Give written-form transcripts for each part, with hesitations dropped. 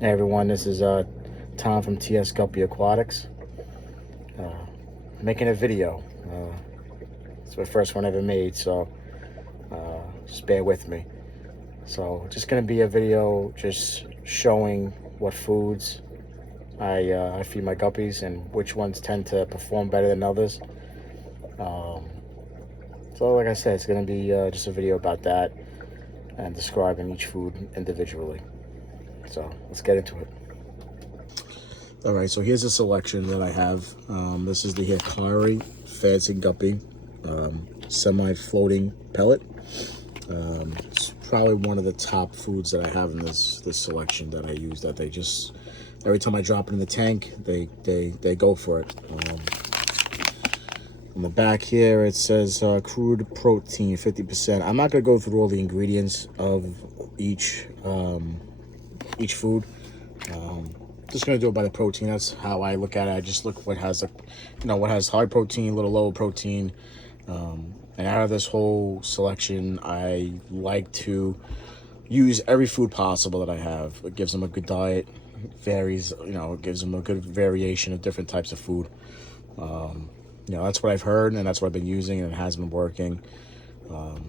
Hey everyone, this is Tom from TS Guppy Aquatics. Making a video. It's my first one I ever made, so just bear with me. So just gonna be a video just showing what foods I feed my guppies and which ones tend to perform better than others. So like I said, it's gonna be just a video about that and describing each food individually. So let's get into it. All right, so here's a selection that I have. This is the Hikari Fancy Guppy semi-floating pellet. It's probably one of the top foods that I have in this selection that I use. That they just, every time I drop it in the tank, they go for it. On the back here it says crude protein 50%. I'm not gonna go through all the ingredients of each food. Just gonna do it by the protein. That's how I look at it. I just look what has what has high protein, a little lower protein. And out of this whole selection, I like to use every food possible that I have. It gives them a good diet. It varies, it gives them a good variation of different types of food. That's what I've heard, and that's what I've been using, and it has been working.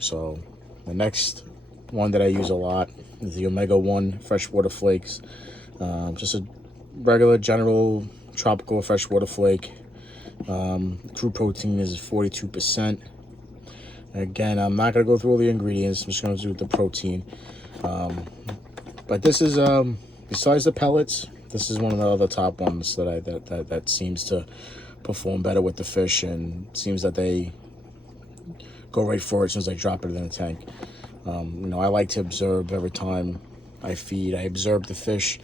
So the next one that I use a lot is the One Freshwater Flakes. Just a regular general tropical freshwater flake. Crude protein is 42%. Again, I'm not gonna go through all the ingredients. I'm just gonna do the protein. But this is besides the pellets, this is one of the other top ones that seems to perform better with the fish, and seems that they go right for it as soon as I drop it in the tank. I like to observe every time I feed. I observe the fish,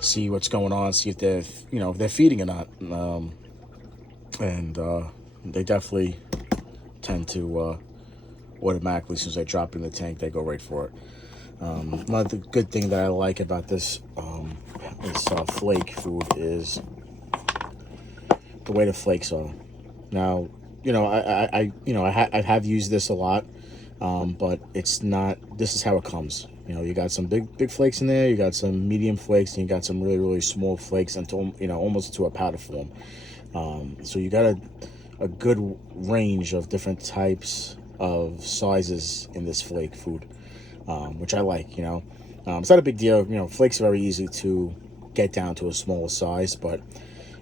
see what's going on, see if they're if they're feeding or not. They definitely tend to automatically, as soon as I drop it in the tank, they go right for it. Another good thing that I like about this flake food is the way the flakes are. Now, I have used this a lot, but it's not. This is how it comes. You got some big flakes in there. You got some medium flakes, and you got some really small flakes until almost to a powder form. So you got a good range of different types of sizes in this flake food, which I like. It's not a big deal. Flakes are very easy to get down to a smaller size, but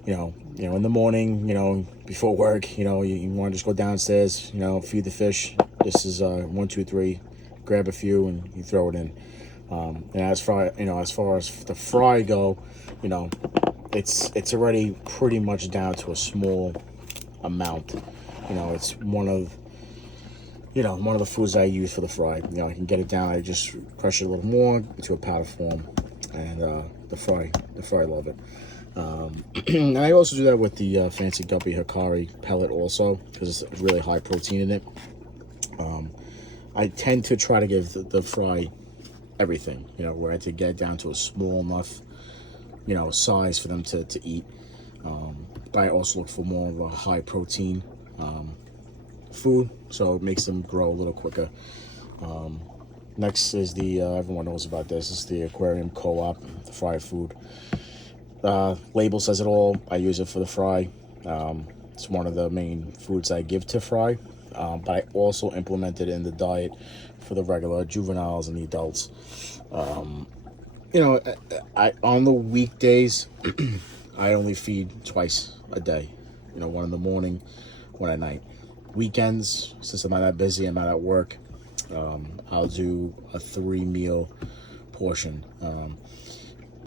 in the morning, before work, you want to just go downstairs, feed the fish. This is 1, 2, 3. Grab a few and you throw it in. And as far as the fry go, it's already pretty much down to a small amount. It's one of the foods I use for the fry. I can get it down. I just crush it a little more into a powder form, and the fry love it. And I also do that with the Fancy Guppy Hikari pellet also, because it's really high protein in it. I tend to try to give the fry everything, where I to get it down to a small enough, size for them to eat. But I also look for more of a high protein food, so it makes them grow a little quicker. Next is the, everyone knows about this, is the Aquarium Co-Op fry food. Label says it all. I use it for the fry. It's one of the main foods I give to fry. But I also implement it in the diet for the regular juveniles and the adults. I on the weekdays, I only feed twice a day. One in the morning, one at night. Weekends, since I'm not that busy, I'm not at work, I'll do a 3-meal portion. One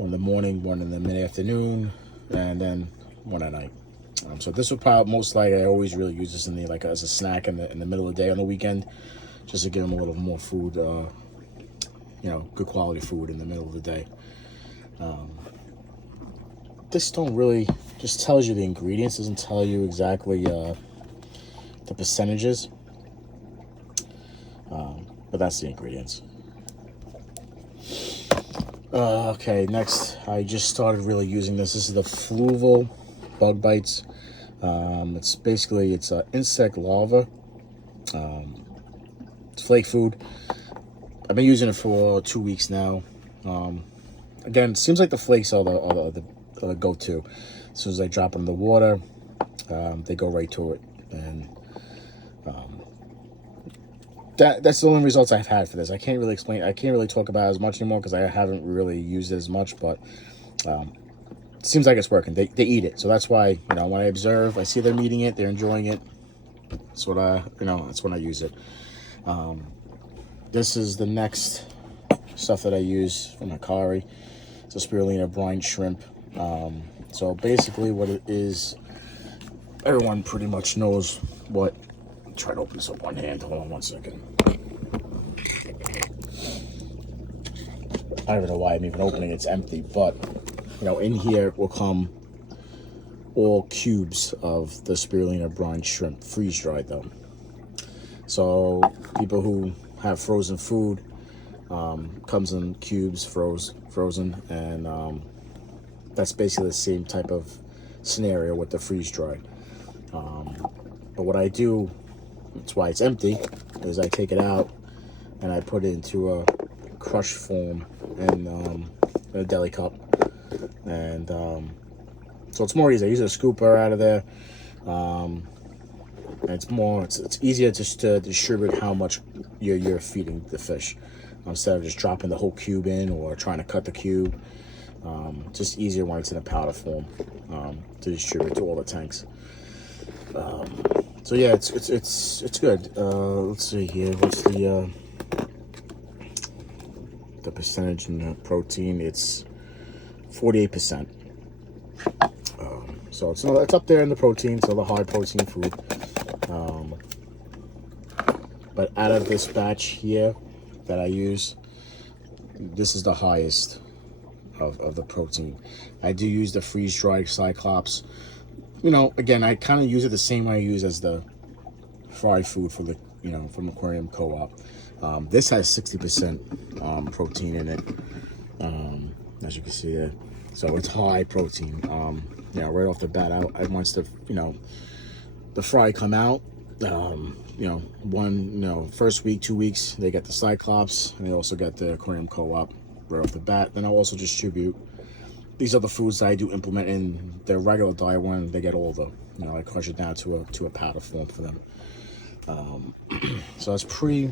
in the morning, one in the mid-afternoon, and then one at night. So this would probably most likely, I always really use this in the as a snack in the middle of the day on the weekend, just to give them a little more food, good quality food in the middle of the day. This don't really, just tells you the ingredients, doesn't tell you exactly the percentages, but that's the ingredients. Okay, next, I just started really using this. This is the Fluval Bug Bites. It's basically, it's insect larva. It's flake food. I've been using it for 2 weeks now. again, it seems like the flakes are the go-to. As soon as I drop them in the water, they go right to it, and that's the only results I've had for this. I can't really explain. I can't really talk about it as much anymore because I haven't really used it as much. But it seems like it's working. They eat it, so that's why, you know, when I observe, I see them eating it, they're enjoying it. That's what that's when I use it. This is the next stuff that I use from Hikari. It's a Spirulina brine shrimp. So basically, what it is, everyone pretty much knows what. Try to open this up one hand. Hold on one second. I don't even know why I'm even opening. It's empty, but you know, in here will come all cubes of the Spirulina brine shrimp, freeze dried though. So people who have frozen food, comes in cubes, frozen, and that's basically the same type of scenario with the freeze dried. But what I do, that's why it's empty, is I take it out and I put it into a crushed form in a deli cup, and so it's more easy. I use a scooper out of there. And it's easier just to distribute how much you're feeding the fish, instead of just dropping the whole cube in or trying to cut the cube. Just easier when it's in a powder form, to distribute to all the tanks. So yeah, it's good. Let's see here. What's the percentage in the protein? It's 48%. So it's up there in the protein. It's a high protein food. But out of this batch here that I use, this is the highest of the protein. I do use the freeze dried Cyclops. You know, again, I kind of use it the same way I use as the fried food for the, you know, from Aquarium Co-op. This has 60% protein in it, as you can see there. So it's high protein. You know, right off the bat, I once the, you know, the fry come out, you know, first week, 2 weeks, they get the Cyclops, and they also get the Aquarium Co-op right off the bat. Then I'll also distribute. These are the foods that I do implement in their regular diet when they get older. You know, I crush it down to a powder form for them. So that's pretty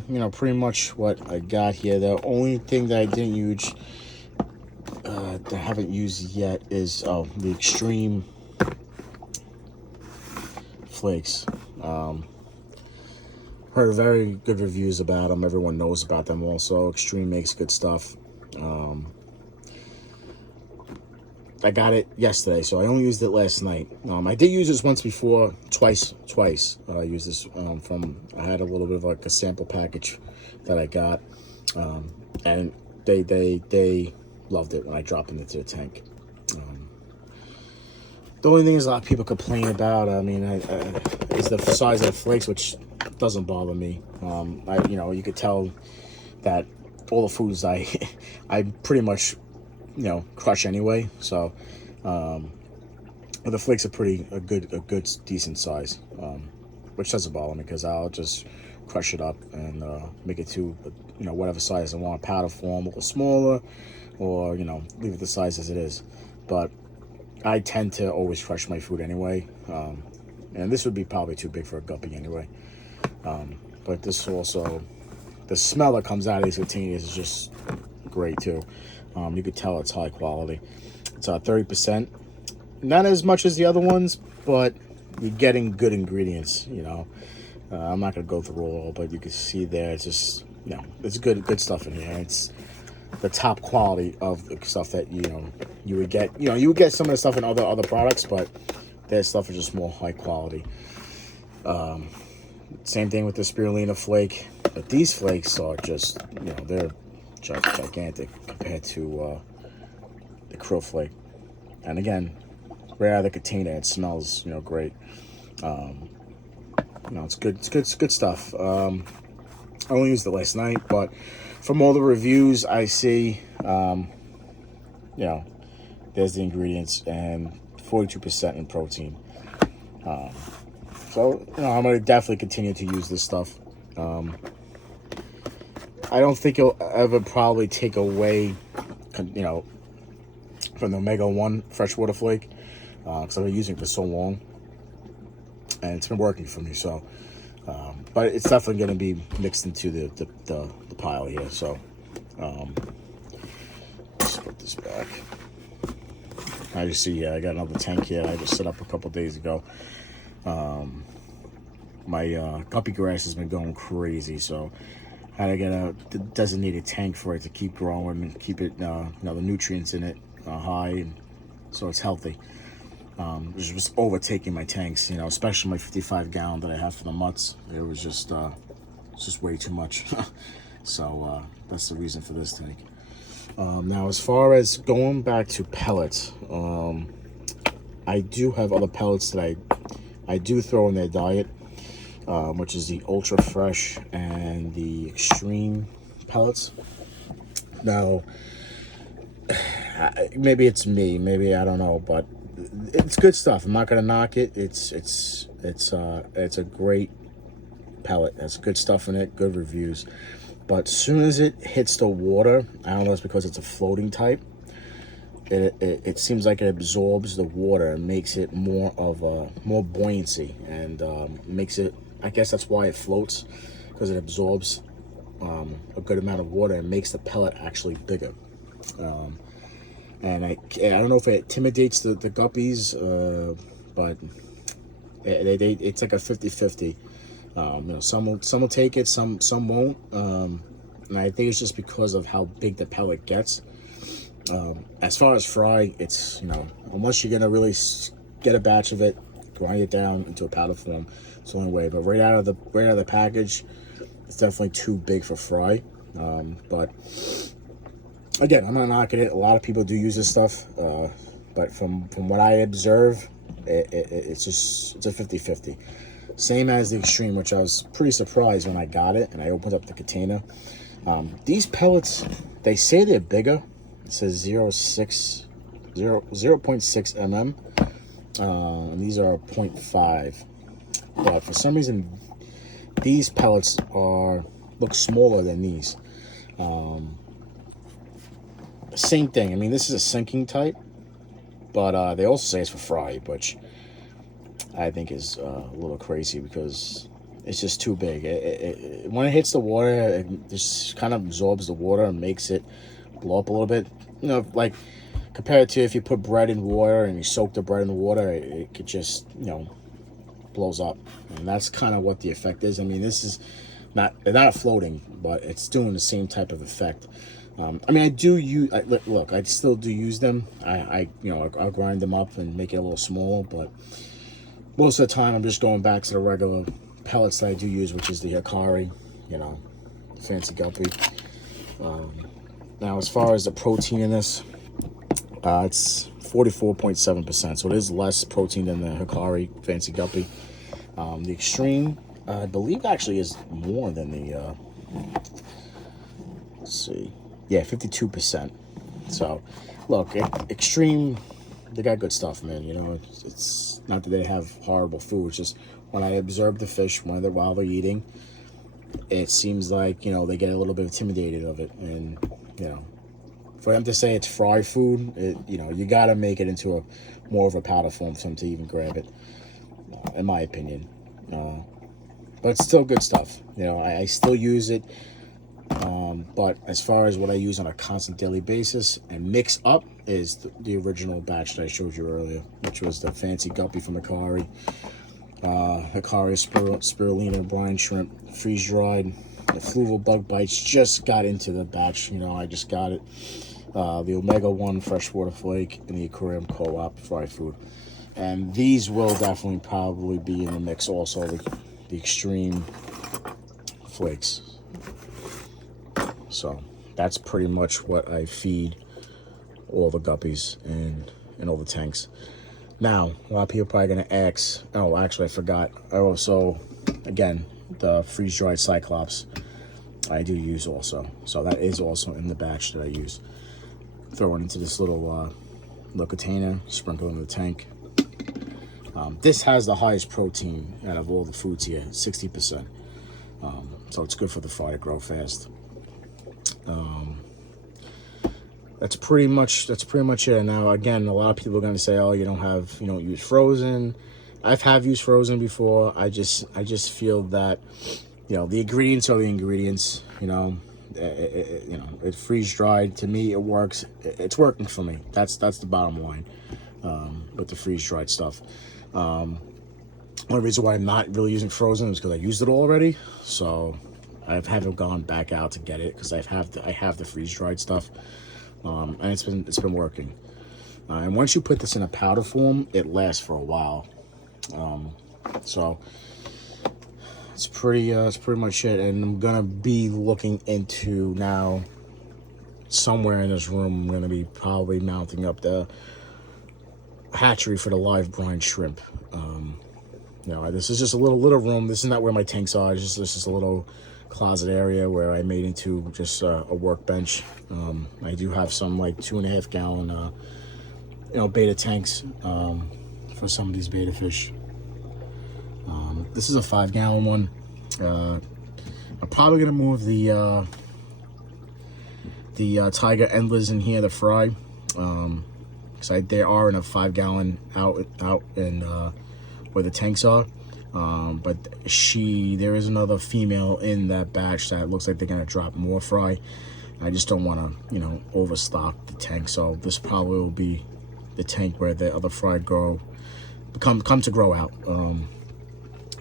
much what I got here. The only thing that I didn't use, that I haven't used yet, is the Xtreme Flakes. Heard very good reviews about them. Everyone knows about them also. Xtreme makes good stuff. I got it yesterday, so I only used it last night. I did use this once before, twice. I used this I had a little bit of like a sample package that I got, and they loved it when I dropped it into the tank. The only thing is a lot of people complain about, is the size of the flakes, which doesn't bother me. You could tell that all the foods I pretty much, crush anyway. So the flakes are a good decent size, which doesn't bother me because I'll just crush it up and make it to whatever size I want, powder form, a little smaller, or leave it the size as it is. But I tend to always crush my food anyway, and this would be probably too big for a guppy anyway. But this also, the smell that comes out of these containers is just great too. You could tell it's high quality. It's 30%, not as much as the other ones, but you're getting good ingredients. I'm not gonna go through all, but you can see there. It's just it's good stuff in here. It's the top quality of the stuff that you would get. You would get some of the stuff in other products, but their stuff is just more high quality. Same thing with the Spirulina flake, but these flakes are just they're gigantic compared to the krill flake. And again, right out of the container, it smells great. It's good stuff. I only used it last night, but from all the reviews I see, there's the ingredients and 42% in protein. So I'm gonna definitely continue to use this stuff. I don't think it'll ever probably take away, from the Omega One Freshwater Flake, because I've been using it for so long, and it's been working for me. So, but it's definitely going to be mixed into the pile here. So, let's put this back. As you see, I got another tank here. I just set up a couple days ago. My guppy grass has been going crazy, so I had to get a designated tank for it to keep growing and keep it, the nutrients in it high, and so it's healthy. It was just overtaking my tanks, especially my 55-gallon that I have for the mutts. It was just way too much. So that's the reason for this tank. Now, as far as going back to pellets, I do have other pellets that I do throw in their diet, which is the Ultra Fresh and the Xtreme pellets. Now, maybe it's me, maybe I don't know, but it's good stuff. I'm not gonna knock it. It's a great pellet. That's good stuff in it, good reviews. But as soon as it hits the water, I don't know, it's because it's a floating type, it seems like it absorbs the water and makes it more buoyancy, and makes it, I guess that's why it floats, because it absorbs a good amount of water and makes the pellet actually bigger. And I don't know if it intimidates the guppies, but it's like a 50-50. Some will take it, some won't, and I think it's just because of how big the pellet gets. As far as fry, it's, unless you're gonna really get a batch of it, grind it down into a powder form, it's the only way. But right out of the package, it's definitely too big for fry. But again, I'm not knocking it. A lot of people do use this stuff, but from what I observe, it's a 50-50. Same as the Xtreme, which I was pretty surprised when I got it and I opened up the container. These pellets, they say they're bigger. It says 0.6 mm, and these are 0.5. But for some reason, these pellets look smaller than these. Same thing. I mean, this is a sinking type, but they also say it's for fry, which I think is a little crazy because it's just too big. When it hits the water, it just kind of absorbs the water and makes it blow up a little bit. Like compared to if you put bread in water and you soak the bread in water, it could just, blows up. And that's kind of what the effect is. I mean, this is not floating, but it's doing the same type of effect. I mean, I do use, look, I still do use them. I'll grind them up and make it a little smaller, but most of the time I'm just going back to the regular pellets that I do use, which is the Hikari, Fancy Guppy. Now, as far as the protein in this, it's 44.7%, so it is less protein than the Hikari Fancy Guppy. The Xtreme, I believe, actually is more than the, let's see, yeah, 52%. So, look, Xtreme, they got good stuff, man. It's not that they have horrible food. It's just when I observe the fish while they're eating, it seems like, they get a little bit intimidated of it. And, for them to say it's fry food, you got to make it into more of a powder form for them to even grab it, in my opinion. But it's still good stuff. I still use it. But as far as what I use on a constant daily basis and mix up is the original batch that I showed you earlier, which was the Fancy Guppy from Hikari, Spirulina Brine Shrimp, Freeze Dried, the Fluval Bug Bites just got into the batch. I just got it. The Omega One Freshwater Flake and the Aquarium Co-Op Fry Food. And these will definitely probably be in the mix also, the Xtreme Flakes. So that's pretty much what I feed all the guppies and all the tanks. Now, a lot of people are probably going to ask, oh, actually, I forgot. So, again, the Freeze Dried Cyclops, I do use also. So that is also in the batch that I use. Throw it into this little container, sprinkle it in the tank. This has the highest protein out of all the foods here, 60%. So it's good for the fry to grow fast. that's pretty much it. And now again, a lot of people are going to say, oh, you don't use frozen. I've used frozen before. I just feel that, the ingredients are the ingredients. It freeze dried. To me, it works. It's working for me. That's the bottom line with the freeze dried stuff. One reason why I'm not really using frozen is because I used it already. So I haven't gone back out to get it because I have the freeze dried stuff, and it's been working. And once you put this in a powder form, it lasts for a while. So it's pretty much it. And I'm gonna be looking into now. Somewhere in this room, I'm gonna be probably mounting up the hatchery for the live brine shrimp. This is just a little room. This is not where my tanks are. This is a little closet area where I made into just a workbench. I do have some like 2.5 gallon beta tanks for some of these beta fish. This is a 5 gallon one. I'm probably gonna move the tiger endless in here to fry, because they are in a 5 gallon out in where the tanks are. But there is another female in that batch that looks like they're gonna drop more fry. I just don't want to, overstock the tank. So this probably will be the tank where the other fry come to grow out.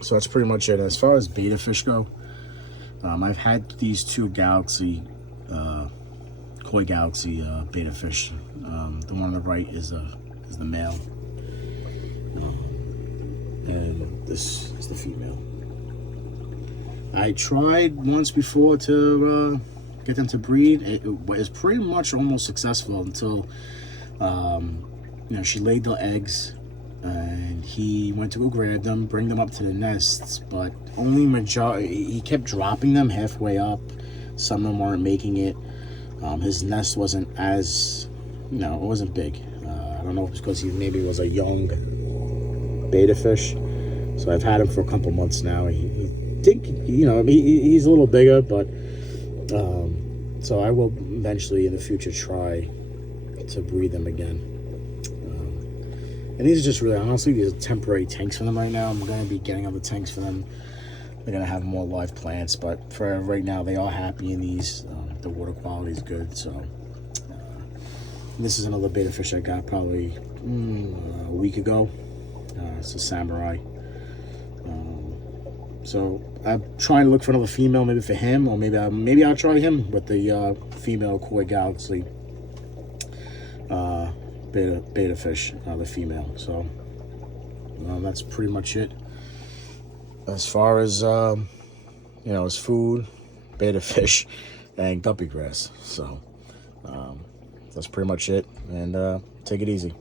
So that's pretty much it. As far as beta fish go, I've had these two koi galaxy beta fish. The one on the right is the male. And this is the female. I tried once before to get them to breed. It was pretty much almost successful until she laid the eggs, and he went to go grab them, bring them up to the nests, but he kept dropping them halfway up. Some of them weren't making it. His nest wasn't it wasn't big. I don't know if it's because he maybe was a young beta fish. So I've had him for a couple months now. He's a little bigger, but so I will eventually in the future try to breed them again. And these are just really, honestly, these are temporary tanks for them right now. I'm going to be getting other tanks for them. They're going to have more live plants, but for right now, they are happy in these. The water quality is good, so. This is another beta fish I got probably a week ago. It's a samurai. So I'm trying to look for another female, maybe for him, or maybe I'll try him with the female koi galaxy beta fish, the female. So that's pretty much it. As far as as food, beta fish, and guppy grass. So that's pretty much it. And take it easy.